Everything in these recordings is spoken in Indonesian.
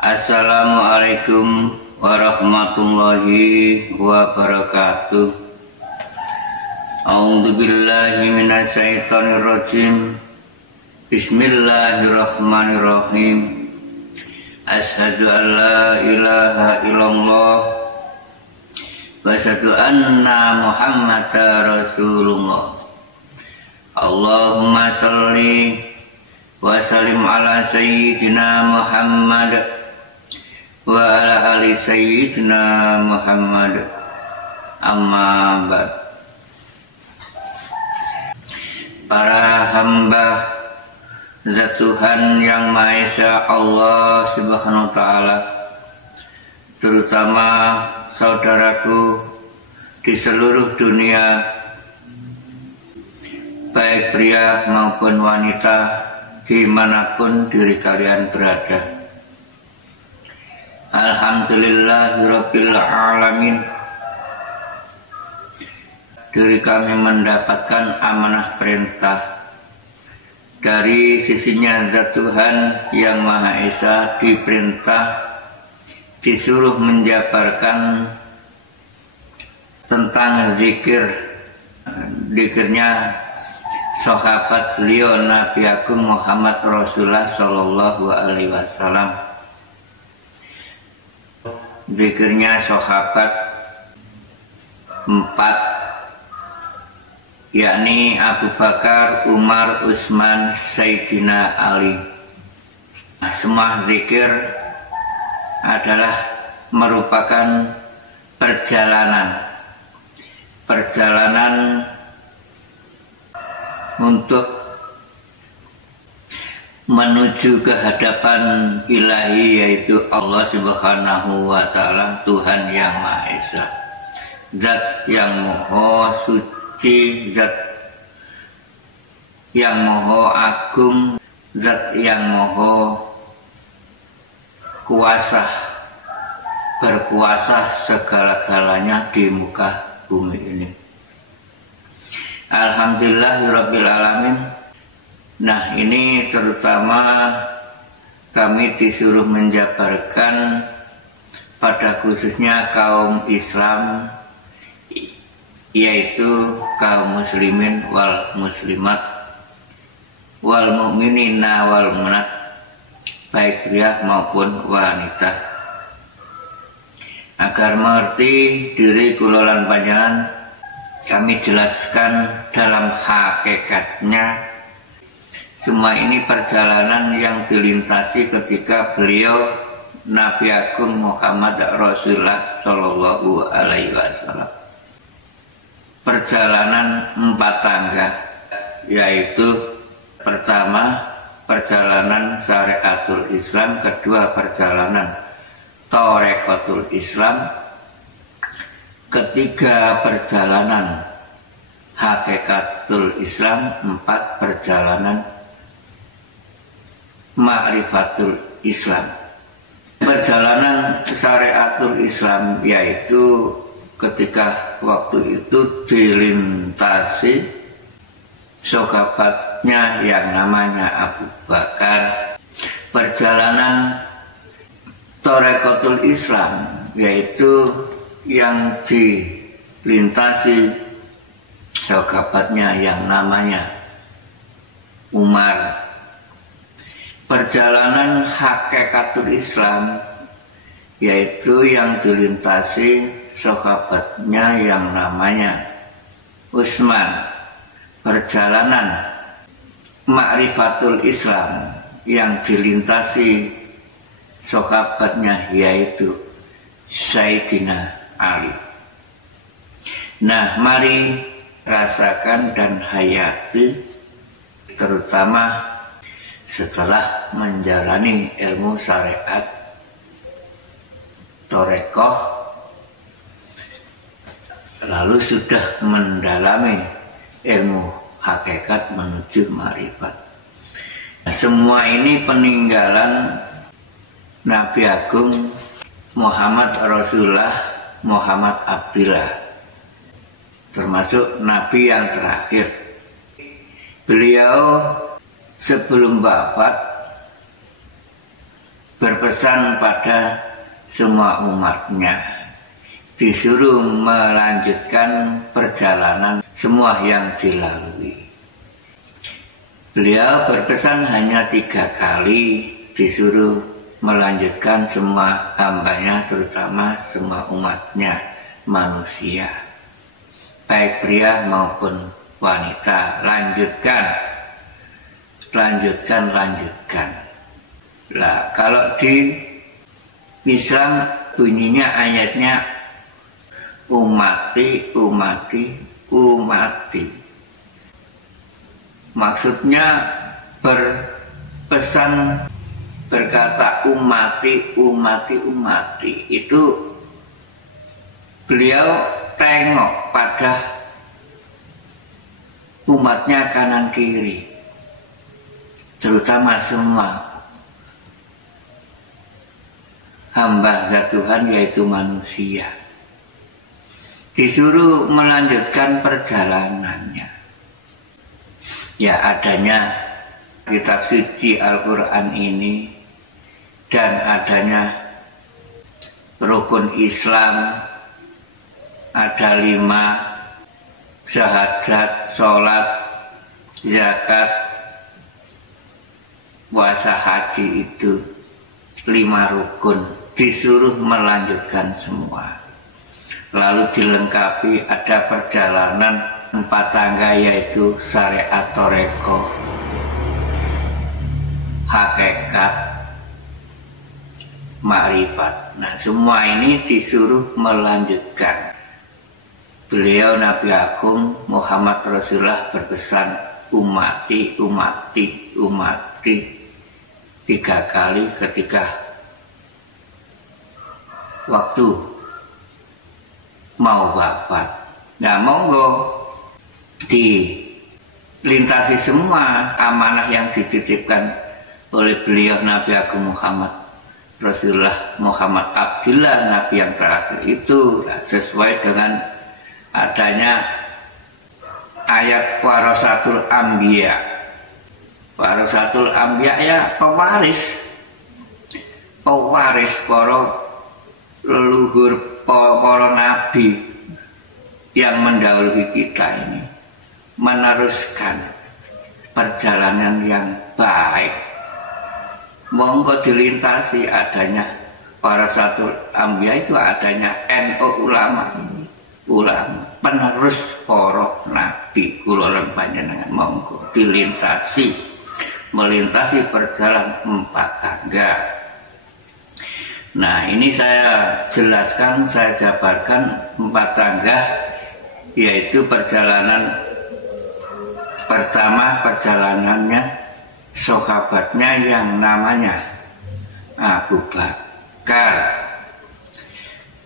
Assalamualaikum warahmatullahi wabarakatuh. A'udzu billahi minasyaitonir rajim. Bismillahirrahmanirrahim. Asyhadu an la ilaha illallah wa asyhadu anna Muhammadar Rasulullah. Allahumma shalli wa sallim ala sayyidina Muhammad wa ala ali sayyidina Muhammad. Amma ba'd. Para hamba Zat Tuhan Yang Maha Esa Allah Subhanahu wa Ta'ala, terutama saudaraku di seluruh dunia, baik pria maupun wanita, dimanapun diri kalian berada. Alhamdulillahirabbil alamin. Diri kami mendapatkan amanah perintah dari sisinya Zat Tuhan Yang Maha Esa, diperintah, disuruh menjabarkan tentang zikirnya sahabat beliau Nabi Agung Muhammad Rasulullah Sallallahu Alaihi Wasallam. Zikirnya sahabat 4, yakni Abu Bakar, Umar, Utsman, Sayyidina Ali. Semua zikir adalah merupakan perjalanan untuk menuju ke hadapan ilahi, yaitu Allah Subhanahu wa Ta'ala, Tuhan Yang Maha Esa, Zat yang Maha Suci, Zat yang Maha Agung, Zat yang Maha Kuasa, berkuasa segala-galanya di muka bumi ini. Alhamdulillahirabbil alamin. Nah, ini terutama kami disuruh menjabarkan pada khususnya kaum Islam, yaitu kaum muslimin wal muslimat wal mu'minina wal mu'minat, baik pria maupun wanita, agar mengerti diri kulolan panjangan. Kami jelaskan dalam hakikatnya. Semua ini perjalanan yang dilintasi ketika beliau Nabi Agung Muhammad Rasulullah Sallallahu Alaihi Wasallam. Perjalanan 4 tangga, yaitu pertama perjalanan syariatul Islam, kedua perjalanan Thariqatul Islam, ketiga perjalanan Hakikatul Islam, 4 perjalanan Ma'rifatul Islam. Perjalanan syariatul Islam yaitu ketika waktu itu dilintasi sahabatnya yang namanya Abu Bakar. Perjalanan Thariqatul Islam yaitu yang dilintasi sahabatnya yang namanya Umar. Perjalanan Hakikatul Islam yaitu yang dilintasi sahabatnya yang namanya Utsman. Perjalanan Ma'rifatul Islam yang dilintasi sahabatnya yaitu Sayyidina Ali. Nah, mari rasakan dan hayati, terutama setelah menjalani ilmu syariat Thariqah, lalu sudah mendalami ilmu hakikat menuju ma'rifat. Semua ini peninggalan Nabi Agung Muhammad Rasulullah Muhammad Abdillah, termasuk Nabi yang terakhir. Beliau sebelum wafat berpesan pada semua umatnya, disuruh melanjutkan perjalanan semua yang dilalui. Beliau berpesan hanya 3 kali, disuruh melanjutkan semua hambanya, terutama semua umatnya manusia, baik pria maupun wanita. Lanjutkan. Lah, kalau di Islam bunyinya ayatnya umati. Maksudnya berpesan berkata umati. Itu beliau tengok pada umatnya kanan kiri, terutama semua hamba zat Tuhan yaitu manusia, disuruh melanjutkan perjalanannya. Ya, adanya kitab suci Al-Quran ini dan adanya rukun Islam, ada 5, syahadat, sholat, zakat, puasa, haji, itu 5 rukun, disuruh melanjutkan semua. Lalu dilengkapi ada perjalanan 4 tangga, yaitu syariat, thariqah, hakikat, makrifat. Nah, semua ini disuruh melanjutkan. Beliau Nabi Agung Muhammad Rasulullah berpesan umati 3 kali ketika waktu mau wafat. Nah, monggo dilintasi semua amanah yang dititipkan oleh beliau Nabi Agung Muhammad Rasulullah Muhammad Abdullah, Nabi yang terakhir itu, sesuai dengan adanya ayat warasatul anbiya. Warasatul anbiya ya pewaris para leluhur, para nabi yang mendahului kita ini, meneruskan perjalanan yang baik. Monggo dilintasi adanya warasatul anbiya, itu adanya NU ulama penerus para nabi. Kula lan panjenengan monggo melintasi perjalanan 4 tangga. Nah, ini saya jelaskan, saya jabarkan 4 tangga, yaitu perjalanan pertama, perjalanannya sahabatnya yang namanya Abu Bakar.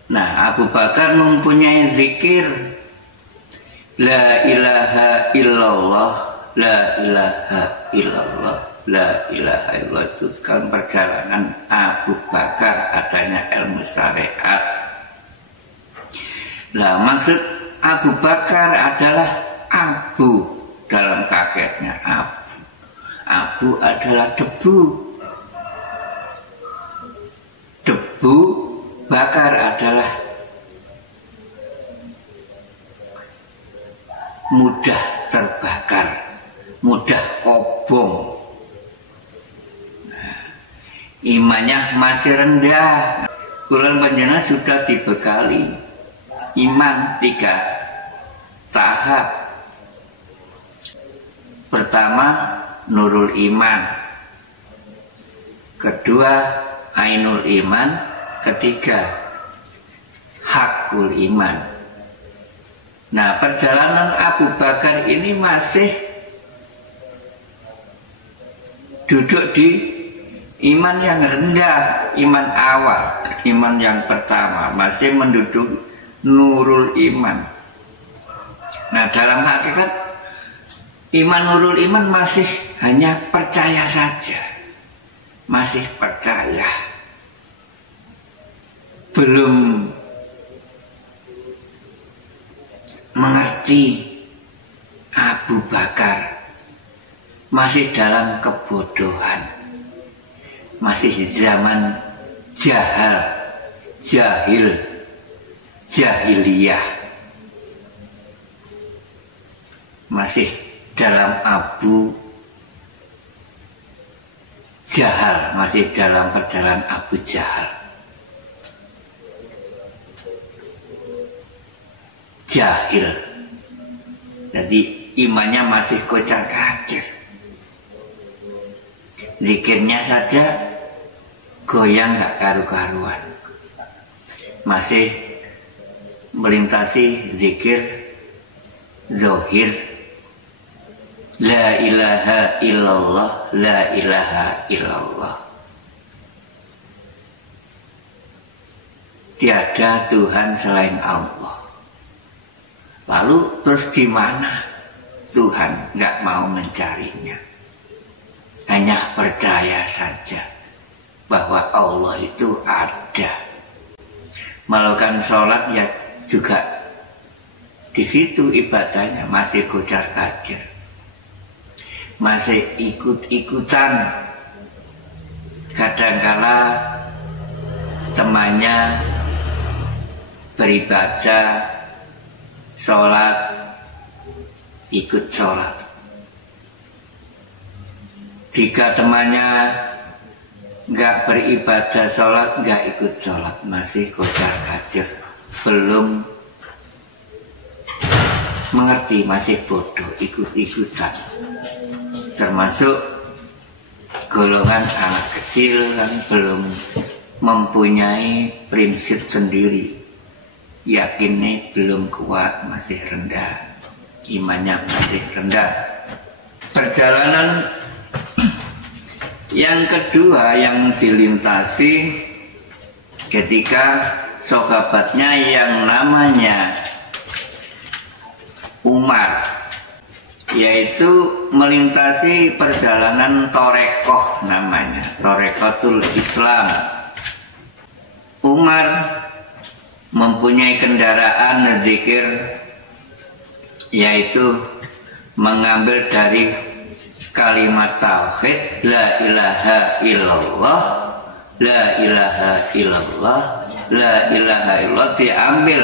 Nah, Abu Bakar mempunyai zikir la ilaha illallah, la ilaha illallah, la ilaha illallah. Itu kan perjalanan Abu Bakar, adanya ilmu syariat. Nah, maksud Abu Bakar adalah abu, dalam kakeknya abu adalah debu, bakar adalah mudah terbakar, mudah kobong. Nah, imannya masih rendah. Kula panjenengan sudah dibekali iman 3 tahap. Pertama, nurul iman. Kedua, ainul iman. Ketiga, hakul iman. Nah, perjalanan Abu Bakar ini masih duduk di iman yang rendah, iman awal, iman yang pertama, masih menduduk nurul iman. Nah, dalam hakikat iman nurul iman masih hanya percaya saja, masih percaya, belum mengerti. Abu Bakar masih dalam kebodohan, masih zaman jahiliyah, masih dalam Abu Jahal, masih dalam perjalanan Abu Jahal. Jahil, jadi imannya masih kocar-kacir, zikirnya saja goyang gak karu-karuan, masih melintasi zikir zahir, la ilaha illallah, la ilaha illallah, tiada Tuhan selain Allah. Lalu terus di mana Tuhan nggak mau mencarinya? Hanya percaya saja bahwa Allah itu ada. Melakukan sholat ya juga di situ ibadahnya masih kocar-kacir, masih ikut-ikutan. Kadangkala temannya beribadah, sholat, ikut sholat. Jika temannya nggak beribadah sholat, nggak ikut sholat, masih kocar-kacir, belum mengerti, masih bodoh, ikut-ikutan. Termasuk golongan anak kecil kan belum mempunyai prinsip sendiri, yakinnya belum kuat, masih rendah, imannya masih rendah. Perjalanan yang kedua yang dilintasi ketika sahabatnya yang namanya Umar, yaitu melintasi perjalanan Torekoh, namanya Torekotul Islam. Umar mempunyai kendaraan zikir, yaitu mengambil dari kalimat tauhid la ilaha illallah, la ilaha illallah, la ilaha illallah, diambil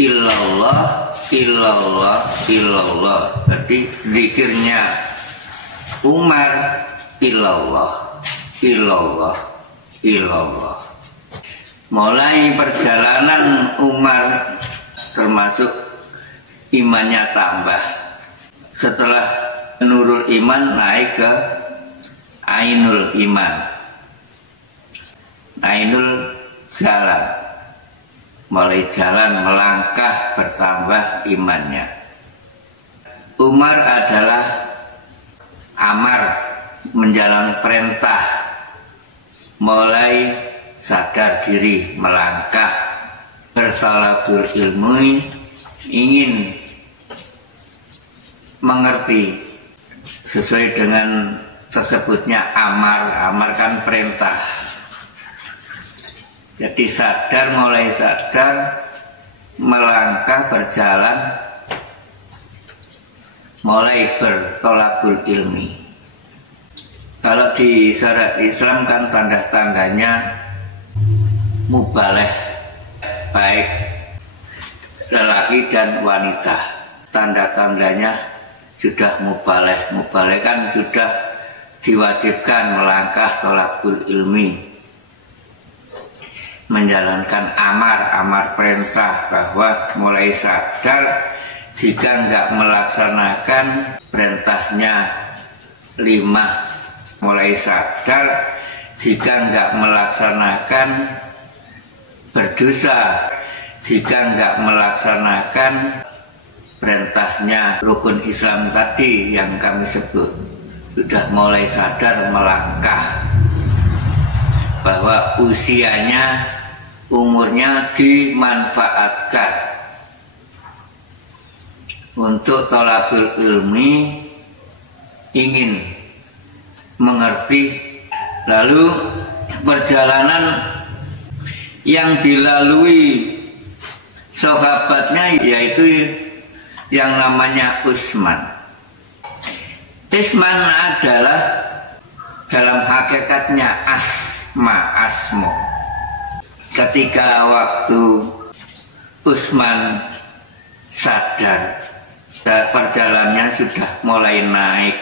illallah, illallah, illallah. Berarti zikirnya Umar illallah, illallah, illallah. Mulai perjalanan Umar termasuk imannya tambah. Setelah nurul iman naik ke ainul iman, ainul jalan, mulai jalan melangkah bertambah imannya. Umar adalah amar, menjalani perintah, mulai sadar diri, melangkah bersalabul ilmu, ingin mengerti sesuai dengan tersebutnya amar. Amar kan perintah. Jadi sadar, mulai sadar, melangkah berjalan, mulai bertolabul ilmi. Kalau di syariat Islam kan tanda-tandanya mubaleh, baik lelaki dan wanita. Tanda-tandanya sudah mubaleh. Mubaleh kan sudah diwajibkan melangkah tolabul ilmi, menjalankan amar perintah, bahwa mulai sadar jika nggak melaksanakan perintahnya 5, mulai sadar jika nggak melaksanakan berdosa, jika nggak melaksanakan perintahnya rukun Islam tadi yang kami sebut, sudah mulai sadar melangkah, bahwa usianya, umurnya dimanfaatkan untuk tolabul ilmi, ingin mengerti. Lalu perjalanan yang dilalui sahabatnya yaitu yang namanya Utsman. Utsman adalah dalam hakikatnya asmo. Ketika waktu Utsman sadar, perjalanannya sudah mulai naik,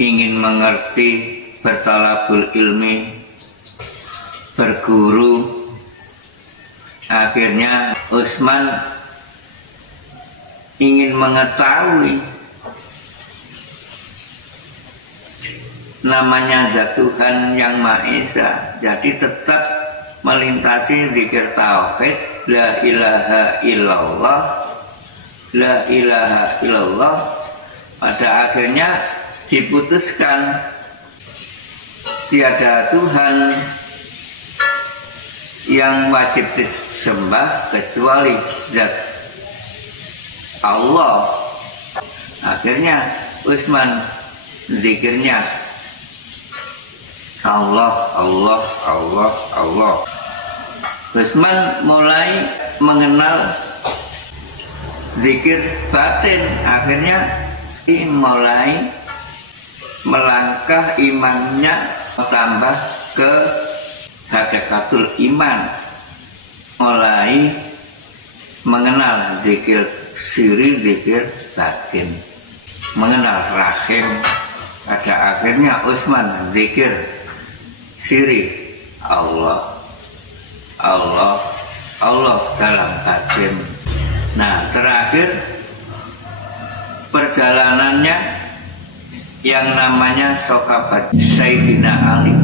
ingin mengerti, bertalabul ilmi, berguru. Akhirnya Utsman ingin mengetahui namanya zat Tuhan yang Maha Esa. Jadi tetap melintasi zikir tauhid, la ilaha illallah, la ilaha illallah. Pada akhirnya diputuskan tiada Tuhan yang wajib disembah kecuali zat Allah. Akhirnya Utsman zikirnya Allah, Allah, Allah, Allah. Utsman mulai mengenal zikir batin. Akhirnya mulai melangkah imannya, tambah ke hakikatul iman, mulai mengenal zikir siri, zikir batin, mengenal rahim. Pada akhirnya Utsman zikir siri Allah, Allah, Allah dalam batin. Nah, terakhir perjalanannya yang namanya Sokabat Sayyidina Ali,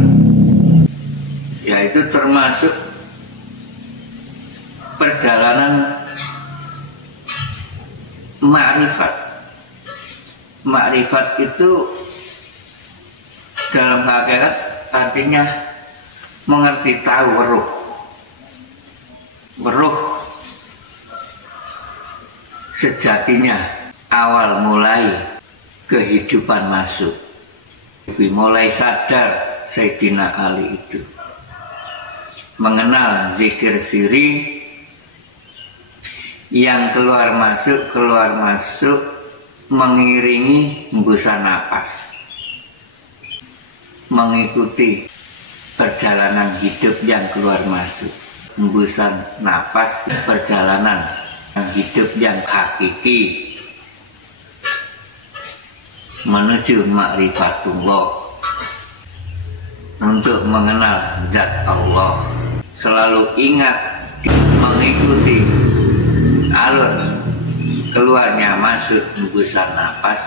yaitu termasuk perjalanan ma'rifat. Ma'rifat itu dalam hakikat artinya mengerti, tahu, ruh sejatinya, awal mulai kehidupan masuk. Mulai sadar Sayyidina Ali itu mengenal zikir siri yang keluar masuk mengiringi hembusan napas, mengikuti perjalanan hidup yang keluar masuk. Hembusan napas, perjalanan hidup yang hakiki menuju ma'rifatullah, untuk mengenal zat Allah. Selalu ingat mengikuti alur keluarnya masuk hembusan napas,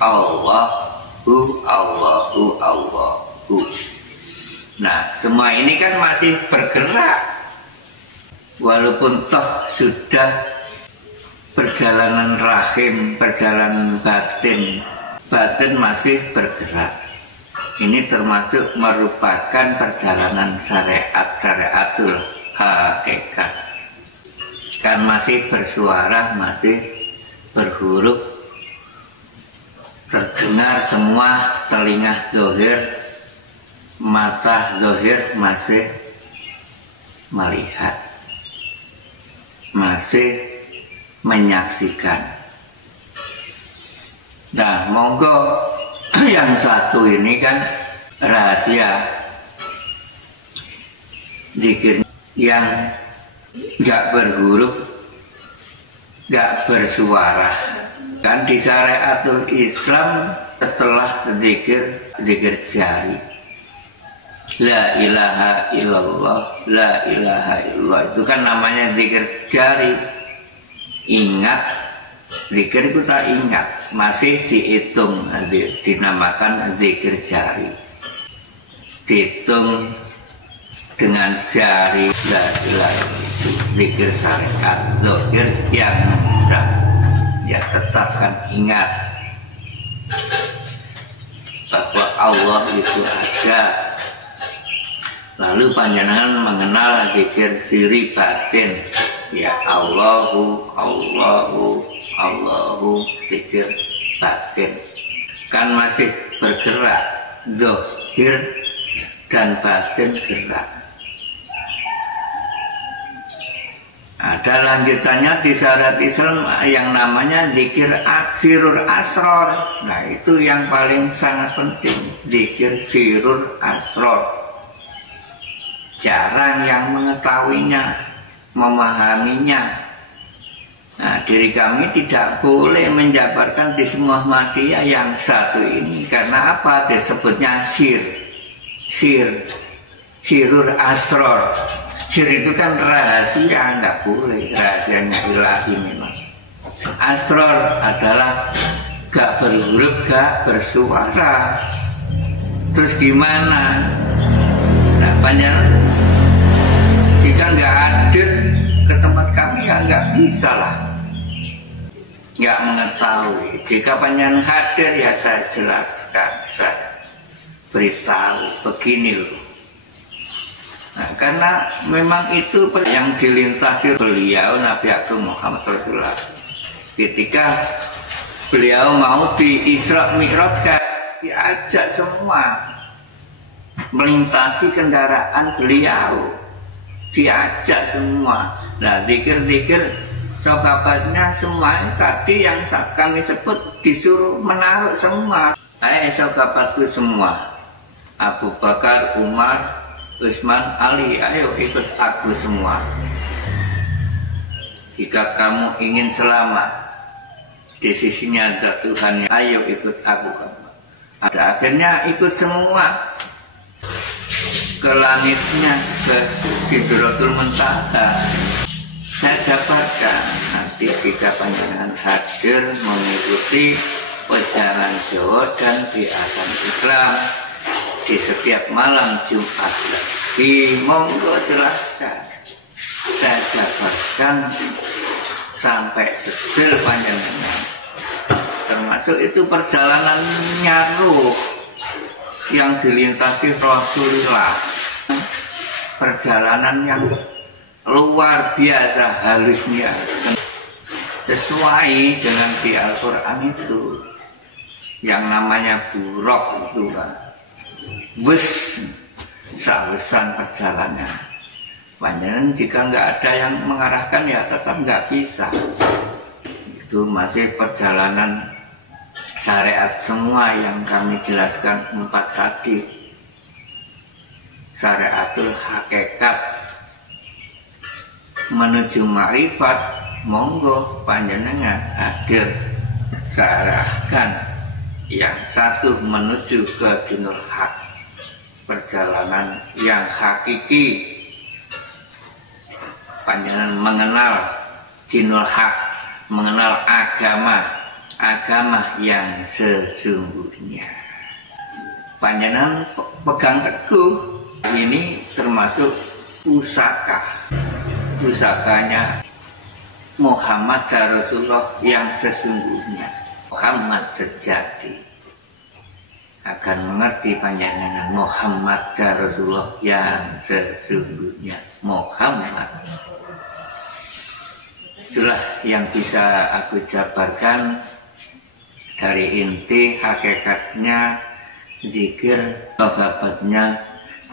Allahu, Allahu, Allahu. Nah, semua ini kan masih bergerak, walaupun toh sudah perjalanan rahim, perjalanan batin masih bergerak. Ini termasuk merupakan perjalanan syariatul hakikat. Kan masih bersuara, masih berhuruf, terdengar semua, telinga zahir, mata zahir masih melihat, masih menyaksikan. Nah, monggo yang satu ini kan rahasia zikir yang gak berhuruf, gak bersuara. Kan di syariatul Islam setelah zikir jari, la ilaha illallah, la ilaha illallah, itu kan namanya zikir jari. Ingat, zikir itu tak ingat, masih dihitung, dinamakan zikir jari. Dihitung dengan jari, la ilaha, itu zikir syariat zahir yang ya tetapkan, ingat bahwa Allah itu ada. Lalu panjenengan mengenal zikir siri batin, ya Allahu, Allahu, Allahu, zikir batin. Kan masih bergerak, zahir dan batin gerak. Ada lanjutannya di syariat Islam yang namanya zikir sirur asror. Nah itu yang paling sangat penting, zikir sirur asror. Jarang yang mengetahuinya, memahaminya. Nah diri kami tidak boleh menjabarkan di semua Muhammadiyah yang satu ini. Karena apa? Disebutnya sirur asror. Sir itu kan rahasia, nggak boleh, rahasianya ilahi memang. Asror adalah gak berhuruf, gak bersuara. Terus gimana? Nah panjang, jika nggak hadir ke tempat kami ya nggak bisa lah, nggak mengetahui. Jika panjang hadir ya saya jelaskan, saya beritahu begini loh. Nah, karena memang itu yang dilintasi beliau Nabi Agung Muhammad Rasulullah. Ketika beliau mau di Isra Mi'raj, diajak semua melintasi kendaraan beliau, diajak semua. Nah, zikir-zikir sahabatnya semua tadi yang kami sebut disuruh menaruh semua. Sahabatku semua, Abu Bakar, Umar, Utsman, Ali, ayo ikut aku semua. Jika kamu ingin selamat di sisinya Tuhan, ayo ikut aku. Pada akhirnya ikut semua ke langitnya, ke Sidratul Muntaha. Saya dapatkan nanti jika panjenengan hadir mengikuti perjalanan Jawa dan di Azan Islam di setiap malam Jumat di monggo jelaskan, saya dapatkan sampai detail panjangnya, termasuk itu perjalanannya ruh yang dilintasi Rasulullah, perjalanan yang luar biasa halusnya, sesuai dengan di Al-Quran itu yang namanya buruk itu kan. Bus salusan perjalanan panjang, jika nggak ada yang mengarahkan ya tetap nggak bisa. Itu masih perjalanan syariat semua yang kami jelaskan 4 tadi. Syariatul hakikat menuju ma'rifat, monggo panjenengan hadir sarahkan. Yang satu menuju ke dinul haq, perjalanan yang hakiki. Panjenengan mengenal dinul haq, mengenal agama yang sesungguhnya. Panjenengan pegang teguh, ini termasuk pusakanya Muhammad Rasulullah yang sesungguhnya. Muhammad sejati akan mengerti panjenengan Muhammad Rasulullah yang sesungguhnya. Muhammad itulah yang bisa aku jabarkan dari inti hakikatnya zikir sahabatnya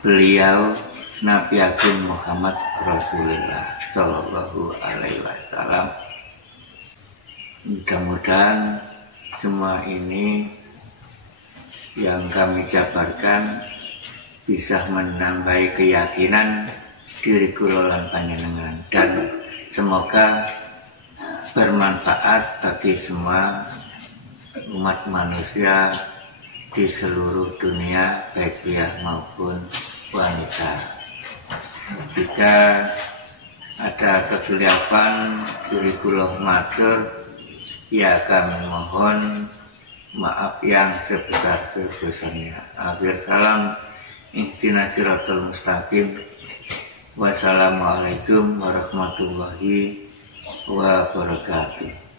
beliau Nabi Agung Muhammad Rasulullah Sallallahu Alaihi Wasallam. Mudah-mudahan semua ini yang kami jabarkan bisa menambahi keyakinan diri kula lan panjenengan, dan semoga bermanfaat bagi semua umat manusia di seluruh dunia, baik pria maupun wanita. Jika ada kekeliruan diri kula matur, ya kami mohon maaf yang sebesar-besarnya. Akhir salam, ihdinas siratal mustaqim. Wassalamualaikum warahmatullahi wabarakatuh.